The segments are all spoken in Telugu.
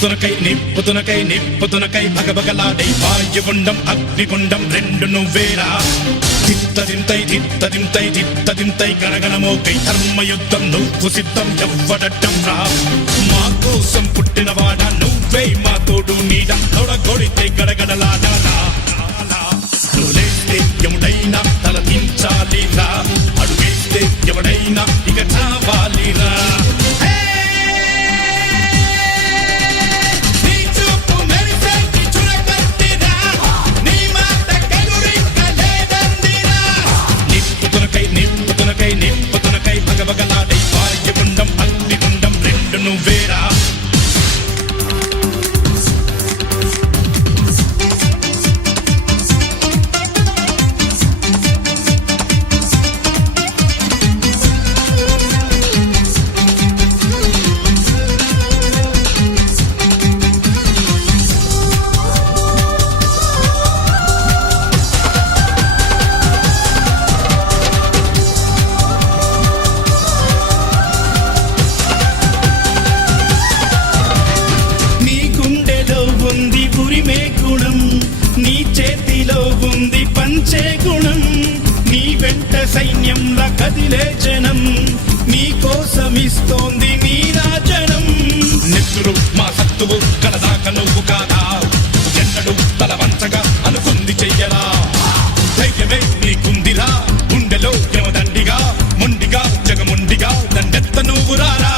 నిప్పుతునకై భగభగలాడై వాయుగుండం అగ్నిగుండం రెండు నువ్వేరా దిత్తదింతై గణగణమోకై ధర్మయుద్ధం నువ్వు సిద్ధం ఎవ్వడట్టం రా మా కోసం పుట్టినవాడా నువ్వే మా తోడు నీడ తొడగొడితే గడగడలాడా నువ్వులేస్తే ఎవడైనా తల దించాలిరా అడుగేస్తే ఎవడైనా ఇక చావాలిరా నిప్పుతునకై భగభగలాడై వాయుగుండం అగ్నిగుండం రెండు నువ్వేరా నీ చేతిలో ఉంది పంచే గుణం నీ వెంట సైన్యంలా కదిలే జనం నీ కోసమిస్తోంది నీ రాజనం నెత్తురు మా సత్తువు కలదాక నువ్వు కాదా ఎన్నడు తల వంచగా అనుకుంది చెయ్యరా ధైర్యమే నీకుందిరా గుండెలో యమదండిగా మొండిగా జగముండిగా దండెత్త నువ్వు రారా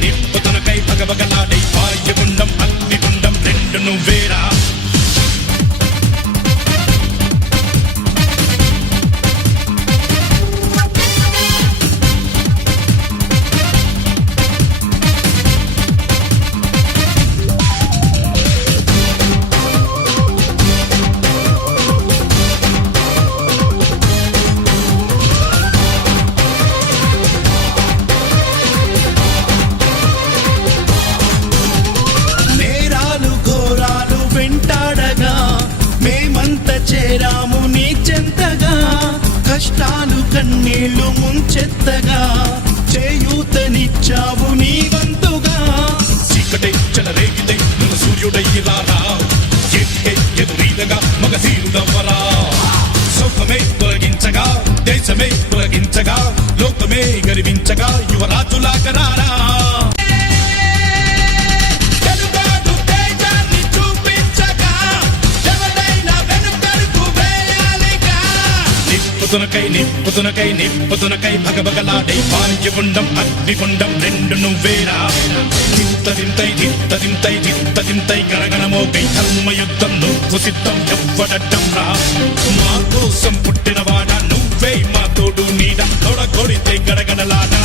నిప్పుతునకై భగభగలాడై వాయుగుండం అగ్నిగుండం రెండు నువ్వేరా వెంటాడగా మేమంత చేరాము నీ చెంతగా కష్టాలు కన్నీళ్లు ముంచెత్తగా చేయూతనిచ్చావు నీ వంతుగా చీకటే చెలరేగితే మన సూర్యుడయ్యి రారా ఎదుకే ఎదురీదగా మగధీరుడవ్వరా సౌఖమే తొలగించగా దేశమే తొలగించగా లోకమే గర్వించగా యువరాజులాగా రారా నిప్పుతునకై భగభగలాడై వాయుగుండం అగ్నిగుండం రెండు నువ్వేరా దిత్తదింతై గణగణమోకై ధర్మయుద్ధం నువ్వు సిద్ధం ఎవ్వడట్టం రా మా కోసం పుట్టినవాడా నువ్వే మా తోడు నీడ తొడగొడితే గడగడలాడా